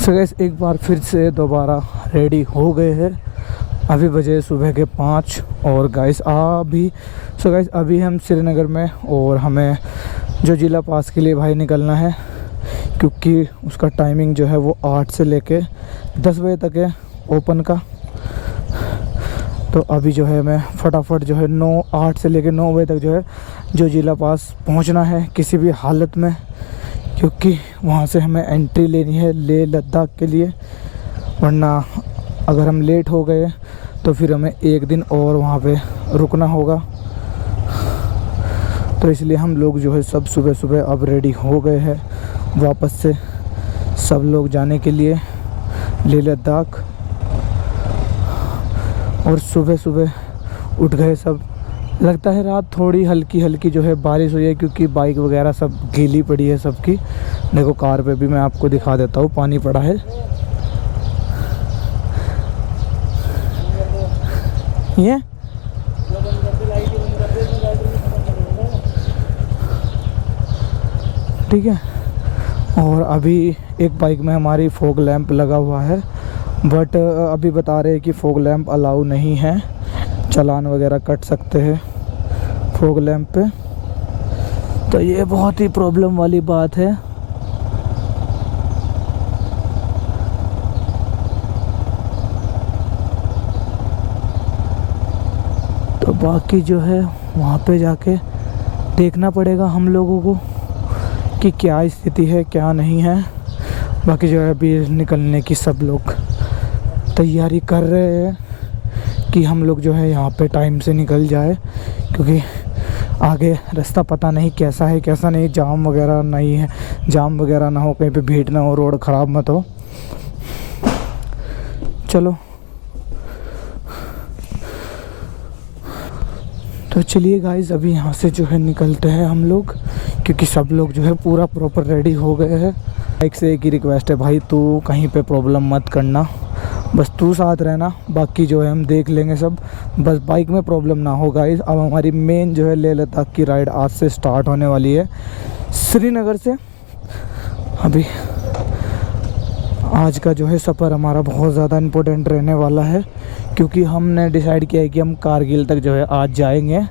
So guys एक बार फिर से दोबारा रेडी हो गए हैं। अभी बजे सुबह के 5 और गाइस अभी हम श्रीनगर में और हमें जो ज़िला पास के लिए भाई निकलना है, क्योंकि उसका टाइमिंग जो है वो 8 से लेके 10 बजे तक है ओपन का। तो अभी जो है मैं फटाफट जो है 8 से लेके 9 बजे तक जो है जो ज़िला पास पहुंचना है किसी भी हालत में, क्योंकि वहाँ से हमें एंट्री लेनी है लेह लद्दाख के लिए। वरना अगर हम लेट हो गए तो फिर हमें एक दिन और वहाँ पे रुकना होगा। तो इसलिए हम लोग जो है सब सुबह सुबह अब रेडी हो गए हैं वापस से सब लोग जाने के लिए लेह लद्दाख। और सुबह सुबह उठ गए सब। लगता है रात थोड़ी हल्की हल्की जो है बारिश हुई है, क्योंकि बाइक वगैरह सब गीली पड़ी है सबकी। देखो कार पे भी मैं आपको दिखा देता हूँ, पानी पड़ा है। ये ठीक है। और अभी एक बाइक में हमारी फॉग लैंप लगा हुआ है, बट अभी बता रहे हैं कि फॉग लैंप अलाउ नहीं है, चालान वगैरह कट सकते हैं फॉग लैंप पे। तो ये बहुत ही प्रॉब्लम वाली बात है। तो बाकी जो है वहाँ पे जाके देखना पड़ेगा हम लोगों को कि क्या स्थिति है क्या नहीं है। बाकी जो है अभी निकलने की सब लोग तैयारी कर रहे हैं कि हम लोग जो है यहाँ पे टाइम से निकल जाए, क्योंकि आगे रास्ता पता नहीं कैसा है कैसा नहीं। जाम वगैरह नहीं है, जाम वगैरह ना हो, कहीं पे भीड़ ना हो, रोड ख़राब मत हो। चलो तो चलिए गाइस अभी यहाँ से जो है निकलते हैं हम लोग, क्योंकि सब लोग जो है पूरा प्रॉपर रेडी हो गए हैं। बाइक से एक ही रिक्वेस्ट है भाई, तू कहीं पे प्रॉब्लम मत करना, बस तू साथ रहना, बाकी जो है हम देख लेंगे सब। बस बाइक में प्रॉब्लम ना हो गाइस। अब हमारी मेन जो है लेह लद्दाख की राइड आज से स्टार्ट होने वाली है श्रीनगर से। अभी आज का जो है सफ़र हमारा बहुत ज़्यादा इम्पोर्टेंट रहने वाला है, क्योंकि हमने डिसाइड किया है कि हम कारगिल तक जो है आज जाएंगे।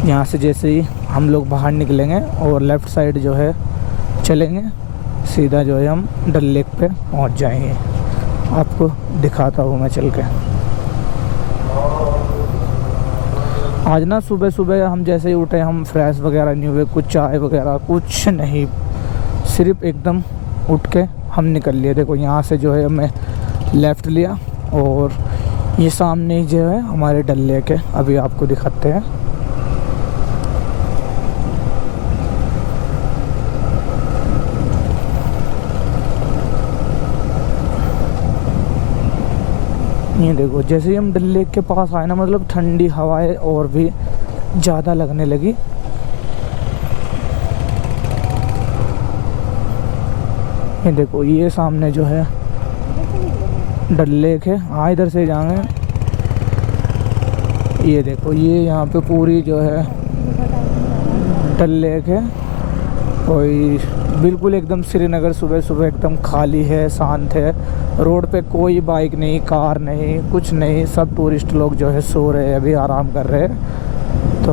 यहाँ से जैसे ही हम लोग बाहर निकलेंगे और लेफ़्ट साइड जो है चलेंगे, सीधा जो है हम डल लेक पे पहुँच जाएंगे। आपको दिखाता हूँ मैं चल के। आज ना सुबह सुबह हम जैसे ही उठे, हम फ्रेश वगैरह नहीं हुए, कुछ चाय वगैरह कुछ नहीं, सिर्फ एकदम उठ के हम निकल लिए। देखो यहाँ से जो है हमें लेफ़्ट लिया और ये सामने ही जो है हमारे डल लेक है, अभी आपको दिखाते हैं। ये देखो जैसे ही हम डल लेक के पास आए ना, मतलब ठंडी हवाएं और भी ज़्यादा लगने लगी। ये देखो ये सामने जो है डल लेक है। हाँ इधर से जाएंगे। ये देखो ये यहाँ पे पूरी जो है डल लेक है, कोई बिल्कुल एकदम श्रीनगर सुबह सुबह एकदम खाली है, शांत है। रोड पे कोई बाइक नहीं, कार नहीं, कुछ नहीं, सब टूरिस्ट लोग जो है सो रहे हैं, अभी आराम कर रहे हैं। तो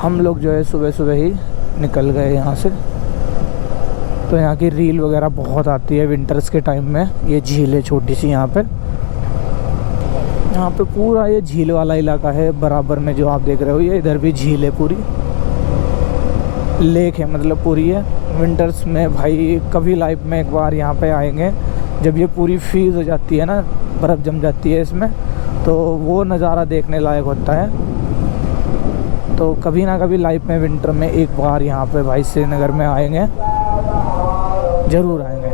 हम लोग जो है सुबह सुबह ही निकल गए यहाँ से। तो यहाँ की रील वगैरह बहुत आती है विंटर्स के टाइम में। ये झील है छोटी सी यहाँ पे पूरा ये झील वाला इलाका है। बराबर में जो आप देख रहे हो ये इधर भी झील है, पूरी लेक है, मतलब पूरी है। विंटर्स में भाई कभी लाइफ में एक बार यहाँ पे आएंगे, जब ये पूरी फ्रीज हो जाती है ना, बर्फ़ जम जाती है इसमें, तो वो नज़ारा देखने लायक होता है। तो कभी ना कभी लाइफ में विंटर में एक बार यहाँ पे भाई श्रीनगर में आएंगे, ज़रूर आएंगे।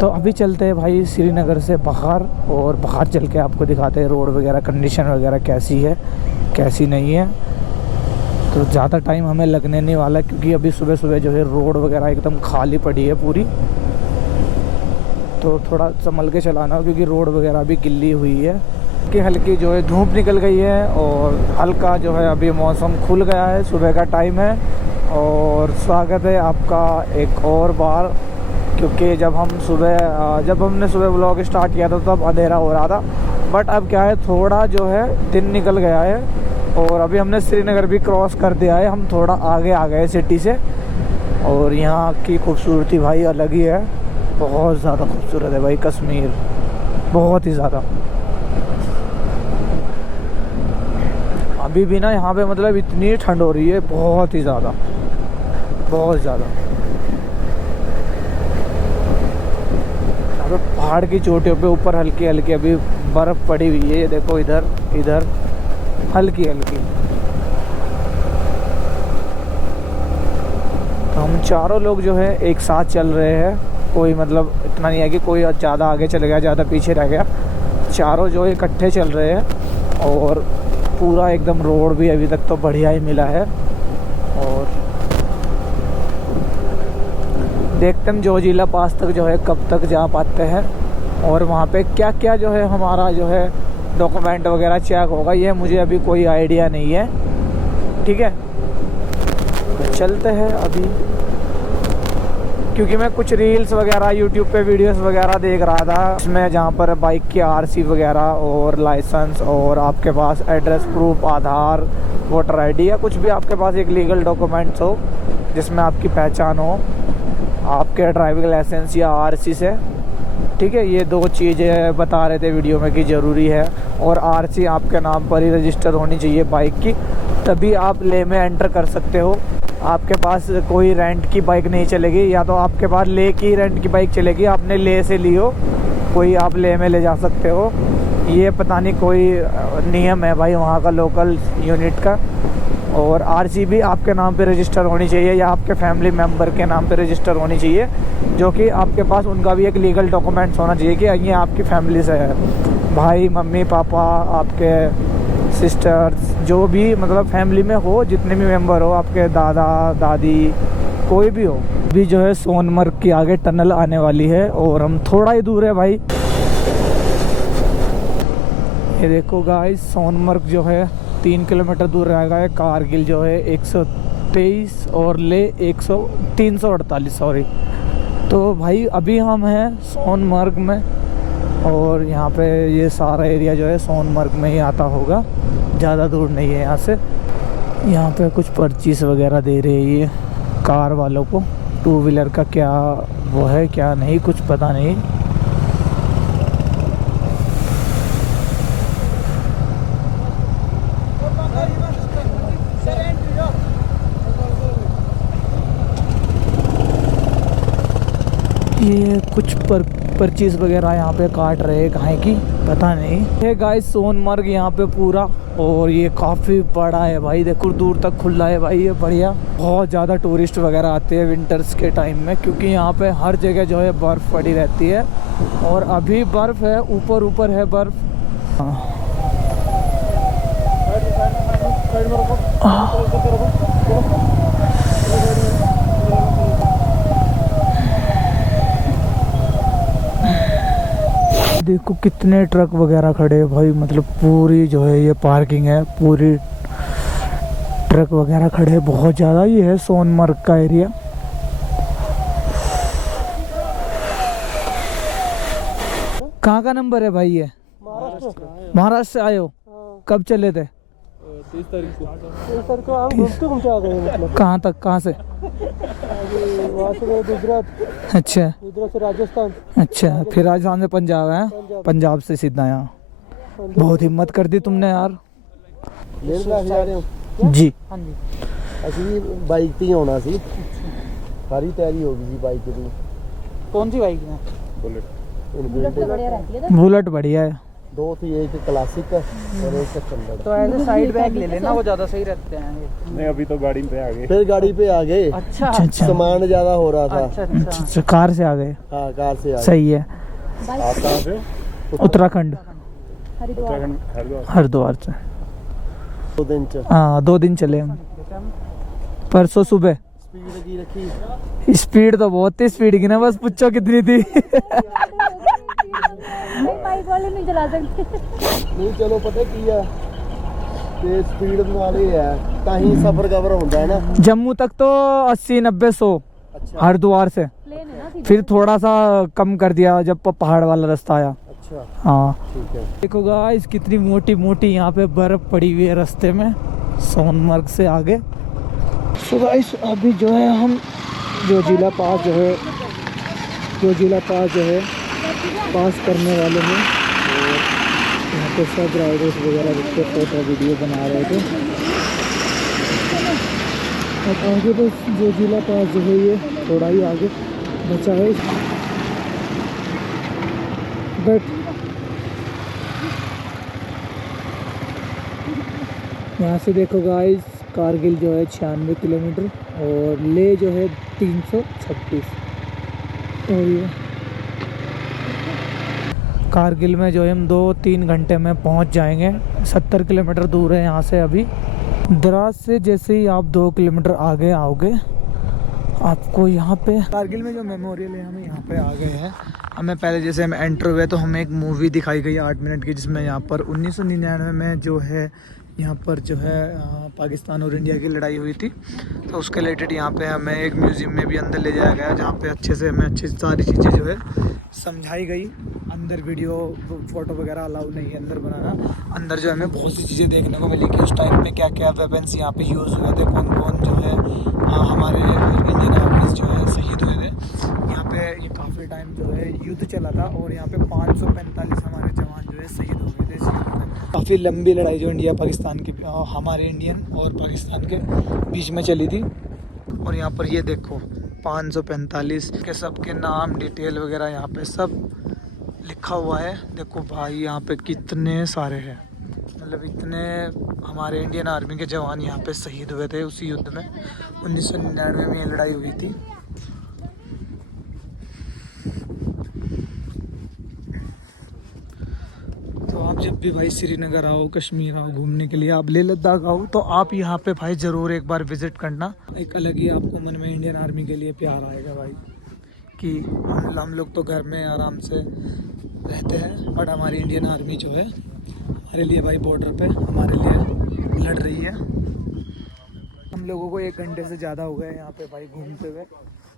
तो अभी चलते हैं भाई श्रीनगर से बाहर, और बाहर चल के आपको दिखाते हैं रोड वगैरह कंडीशन वगैरह कैसी है कैसी नहीं है। तो ज़्यादा टाइम हमें लगने नहीं वाला, क्योंकि अभी सुबह सुबह जो है रोड वगैरह एकदम खाली पड़ी है पूरी। तो थोड़ा संभल के चलाना क्योंकि रोड वगैरह भी गिल्ली हुई है कि हल्की जो है धूप निकल गई है और हल्का जो है अभी मौसम खुल गया है, सुबह का टाइम है। और स्वागत है आपका एक और बार, क्योंकि जब हमने सुबह व्लॉग स्टार्ट किया था तब अंधेरा हो रहा था, बट अब क्या है थोड़ा जो है दिन निकल गया है और अभी हमने श्रीनगर भी क्रॉस कर दिया है, हम थोड़ा आगे आ गए सिटी से। और यहाँ की खूबसूरती भाई अलग ही है, बहुत ज़्यादा खूबसूरत है भाई कश्मीर, बहुत ही ज़्यादा। अभी भी ना यहाँ पे मतलब इतनी ठंड हो रही है, बहुत ही ज़्यादा, बहुत ज़्यादा। यहाँ पे पहाड़ की चोटियों पे ऊपर हल्की हल्की अभी बर्फ़ पड़ी हुई है, ये देखो इधर इधर हल्की हल्की। तो हम चारों लोग जो है एक साथ चल रहे हैं, कोई मतलब इतना नहीं है कि कोई ज़्यादा आगे चले गया ज़्यादा पीछे रह गया, चारों जो इकट्ठे चल रहे हैं। और पूरा एकदम रोड भी अभी तक तो बढ़िया ही मिला है। और देखते हम जोजिला पास तक जो है कब तक जा पाते हैं और वहाँ पे क्या क्या जो है हमारा जो है डॉक्यूमेंट वगैरह चेक होगा, ये मुझे अभी कोई आइडिया नहीं है। ठीक है, तो चलते हैं अभी, क्योंकि मैं कुछ रील्स वगैरह यूट्यूब पे वीडियोस वगैरह देख रहा था, इसमें जहाँ पर बाइक की आरसी वगैरह और लाइसेंस और आपके पास एड्रेस प्रूफ, आधार, वोटर आईडी या कुछ भी आपके पास एक लीगल डॉक्यूमेंट्स हो जिसमें आपकी पहचान हो आपके ड्राइविंग लाइसेंस या आरसी से। ठीक है, ये 2 चीज़ें बता रहे थे वीडियो में कि ज़रूरी है। और आरसी आपके नाम पर ही रजिस्टर होनी चाहिए बाइक की, तभी आप ले में एंटर कर सकते हो। आपके पास कोई रेंट की बाइक नहीं चलेगी, या तो आपके पास ले की रेंट की बाइक चलेगी, आपने ले से ली हो कोई, आप ले में ले जा सकते हो। ये पता नहीं कोई नियम है भाई वहाँ का लोकल यूनिट का। और आरसी भी आपके नाम पे रजिस्टर होनी चाहिए या आपके फैमिली मेम्बर के नाम पे रजिस्टर होनी चाहिए, जो कि आपके पास उनका भी एक लीगल डॉक्यूमेंट्स होना चाहिए कि ये आपकी फैमिली से है, भाई मम्मी पापा आपके सिस्टर्स, जो भी मतलब फैमिली में हो, जितने भी मेंबर हो, आपके दादा दादी कोई भी हो। अभी जो है सोनमर्ग की आगे टनल आने वाली है और हम थोड़ा ही दूर है भाई। ये देखो गाइस, सोनमर्ग जो है 3 किलोमीटर दूर रहेगा है, कारगिल जो है 123 और ले 348 सॉरी। तो भाई अभी हम हैं सोनमर्ग में और यहाँ पे ये सारा एरिया जो है सोनमर्ग में ही आता होगा, ज़्यादा दूर नहीं है यहाँ से। यहाँ पे कुछ पर्चीज वगैरह दे रही है कार वालों को, 2 व्हीलर का क्या वो है क्या नहीं कुछ पता नहीं। ये कुछ पर्चीज वगैरह यहाँ पे काट रहे हैं, कहाँ की पता नहीं है गाइस। सोनमर्ग यहाँ पे पूरा, और ये काफ़ी बड़ा है भाई, देखो दूर तक खुला है भाई, ये बढ़िया। बहुत ज़्यादा टूरिस्ट वगैरह आते हैं विंटर्स के टाइम में, क्योंकि यहाँ पे हर जगह जो है बर्फ़ पड़ी रहती है और अभी बर्फ़ है, ऊपर है बर्फ़। देखो कितने ट्रक वगैरह खड़े हैं भाई, मतलब पूरी जो है ये पार्किंग है, पूरी ट्रक वगैरह खड़े हैं बहुत ज़्यादा। ये है सोनमर्ग का एरिया। कहाँ का नंबर है भाई ये? महाराष्ट्र से आए हो? कब चले थे? 30 तारीख को हम घूमते आ गए। मतलब कहाँ तक, कहाँ से? वहाँ से गए गुजरात, अच्छा, गुजरात से राजस्थान, अच्छा, फिर राजस्थान से पंजाब है, पंजाब से सीधा यहाँ। बहुत हिम्मत कर दी तुमने यार। जी हाँ जी, ਅਸੀਂ ਬਾਈਕ ਤੇ ਆਉਣਾ ਸੀ, ਸਾਰੀ ਤਿਆਰੀ ਹੋ ਗਈ ਸੀ ਬਾਈਕ ਦੀ। कौन सी बाइक है? बुलेट। बुलेट बढ़िया है। 2 थी, एक क्लासिक और एक स्टैंडर्ड। तो ऐसे साइड बैग ले लेना, वो ज़्यादा सही रहते हैं। नहीं अभी तो गाड़ी पे आ गए, फिर गाड़ी पे आ गए। अच्छा, सामान ज्यादा हो रहा था। अच्छा, कार से आ गए। हाँ, कार से आ गए। सही है। आप कहाँ से? उत्तराखंड, हरिद्वार से। 2 दिन च हाँ 2 दिन चले हम, परसों सुबह। स्पीड की रखी। स्पीड तो बहुत ही स्पीड की ना, बस पूछो कितनी थी। नहीं बाइक वाले नहीं चला सकते। ਨਹੀਂ ਚਲੋ ਪਤਾ ਕੀ ਆ ਤੇ ਸਪੀਡ ਨਾਲ ਹੀ ਹੈ ਤਾਂ ਹੀ ਸਫ਼ਰ ਕਵਰ ਹੁੰਦਾ ਹੈ ਨਾ। जम्मू तक तो 80-90-100 अच्छा हरिद्वार से, प्लेन है ना सीधा। फिर थोड़ा सा कम कर दिया जब पहाड़ वाला रास्ता आया। अच्छा हाँ ठीक है। देखो गाइस कितनी मोटी मोटी यहाँ पे बर्फ पड़ी हुई है रास्ते में सोनमर्ग से आगे। सो गाइस अभी जो है हम जोजिला पास जो है पास करने वाले हैं और यहाँ पे सब राइडर्स वगैरह रुक के फोटो वीडियो बना रहे थे। अब आगे बस जोजिला पास जो है ये थोड़ा ही आगे बचा है। बट यहाँ से देखो गाइस कारगिल जो है 96 किलोमीटर और ले जो है 336 और ये कारगिल में जो है हम 2-3 घंटे में पहुंच जाएंगे। 70 किलोमीटर दूर है यहाँ से। अभी द्रास से जैसे ही आप 2 किलोमीटर आगे आओगे आपको यहाँ पे कारगिल में जो मेमोरियल है हम यहाँ पे आ गए हैं। हमें पहले जैसे हम एंटर हुए तो हमें एक मूवी दिखाई गई 8 मिनट की जिसमें यहाँ पर 1999 में जो है यहाँ पर जो है पाकिस्तान और इंडिया की लड़ाई हुई थी। तो उसके रिलेटेड यहाँ पे हमें एक म्यूज़ियम में भी अंदर ले जाया गया जहाँ पे अच्छे से हमें अच्छी सारी चीज़ें जो है समझाई गई। अंदर वीडियो फ़ोटो वगैरह अलाउ नहीं है अंदर बनाना। अंदर जो हमें बहुत सी चीज़ें देखने को मिली कि उस टाइम में क्या क्या वेपन्स यहाँ पे यूज़ हुए थे, कौन कौन जो है हमारे इंडियन आर्मीज जो है शहीद हुए थे। यहाँ पे ये काफ़ी टाइम जो है युद्ध चला था और यहाँ पे 545 हमारे जवान जो है शहीद हो गए थे इस युद्ध में। काफ़ी लंबी लड़ाई जो इंडिया पाकिस्तान की हमारे इंडियन और पाकिस्तान के बीच में चली थी। और यहाँ पर ये देखो 545 के सब के नाम डिटेल वगैरह यहाँ पे सब लिखा हुआ है। देखो भाई यहाँ पे कितने सारे हैं, मतलब इतने हमारे इंडियन आर्मी के जवान यहाँ पे शहीद हुए थे उसी युद्ध में। 1999 में ये लड़ाई हुई थी। तो आप जब भी भाई श्रीनगर आओ, कश्मीर आओ घूमने के लिए, आप लेह लद्दाख आओ तो आप यहाँ पे भाई ज़रूर एक बार विज़िट करना। एक अलग ही आपको मन में इंडियन आर्मी के लिए प्यार आएगा भाई कि हम लोग तो घर में आराम से रहते हैं बट हमारी इंडियन आर्मी जो है हमारे लिए भाई बॉर्डर पे हमारे लिए लड़ रही है। हम लोगों को 1 घंटे से ज़्यादा हो गए यहाँ पे भाई घूमते हुए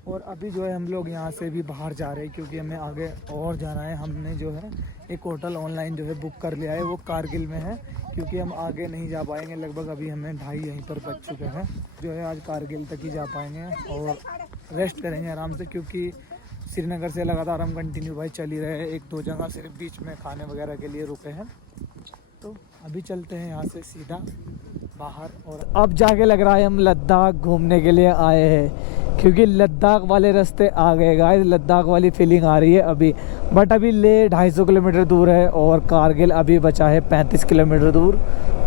और अभी जो है हम लोग यहाँ से भी बाहर जा रहे हैं क्योंकि हमें आगे और जाना है। हमने जो है एक होटल ऑनलाइन जो है बुक कर लिया है, वो कारगिल में है क्योंकि हम आगे नहीं जा पाएंगे। लगभग अभी हमें 2:30 यहीं पर बज चुके हैं। जो है आज कारगिल तक ही जा पाएंगे और रेस्ट करेंगे आराम से क्योंकि श्रीनगर से लगातार हम कंटिन्यू भाई चल ही रहे हैं। 1-2 जगह सिर्फ बीच में खाने वगैरह के लिए रुके हैं। तो अभी चलते हैं यहाँ से सीधा बाहर और अब जाके लग रहा है हम लद्दाख घूमने के लिए आए हैं क्योंकि लद्दाख वाले रास्ते आ गए गाइस। लद्दाख वाली फीलिंग आ रही है अभी। बट अभी ले 250 किलोमीटर दूर है और कारगिल अभी बचा है 35 किलोमीटर दूर।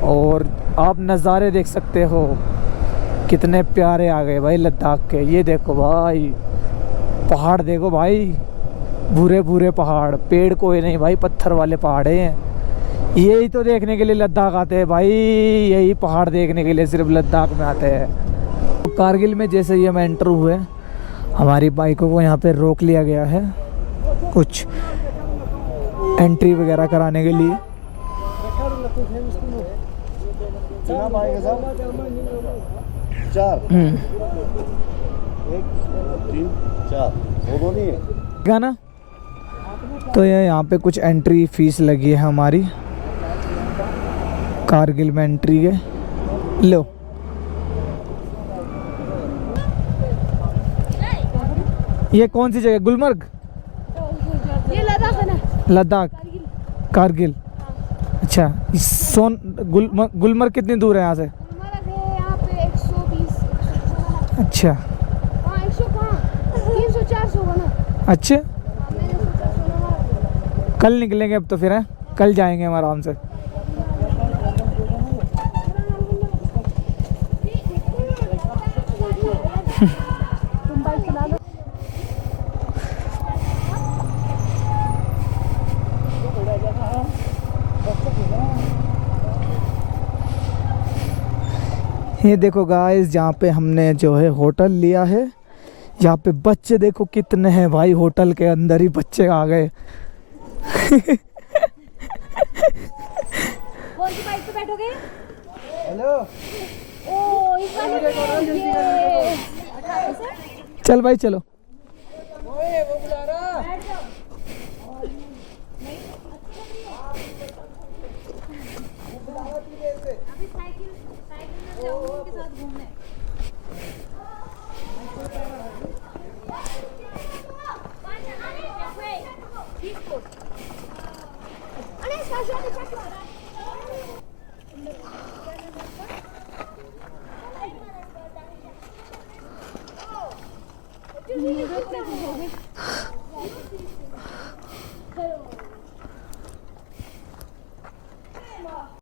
और आप नज़ारे देख सकते हो कितने प्यारे आ गए भाई लद्दाख के। ये देखो भाई पहाड़ देखो भाई, भूरे भूरे पहाड़, पेड़ कोई नहीं भाई, पत्थर वाले पहाड़े हैं। यही तो देखने के लिए लद्दाख आते हैं भाई, यही पहाड़ देखने के लिए सिर्फ लद्दाख में आते हैं। तो कारगिल में जैसे ही हम एंटर हुए हमारी बाइकों को यहाँ पे रोक लिया गया है कुछ एंट्री वगैरह कराने के लिए। क्या ना, तो ये यहाँ पे कुछ एंट्री फीस लगी है हमारी कारगिल में एंट्री के। लो ये कौन सी जगह? गुलमर्ग? ये लद्दाख है ना? लद्दाख, कारगिल। अच्छा गुलमर्ग कितनी दूर है यहाँ से? यहाँ पे 120। अच्छा 100 कहाँ, 300-400 बना। अच्छा कल निकलेंगे अब तो फिर है, कल जाएंगे हम आराम से। तुम बाइक चला लो। ये देखो गाइस जहाँ पे हमने जो है होटल लिया है, यहाँ पे बच्चे देखो कितने हैं भाई, होटल के अंदर ही बच्चे आ गए। कौन सी बाइक पे बैठोगे? हेलो ओ इस वाले पे ये 18 सर चल भाई चलो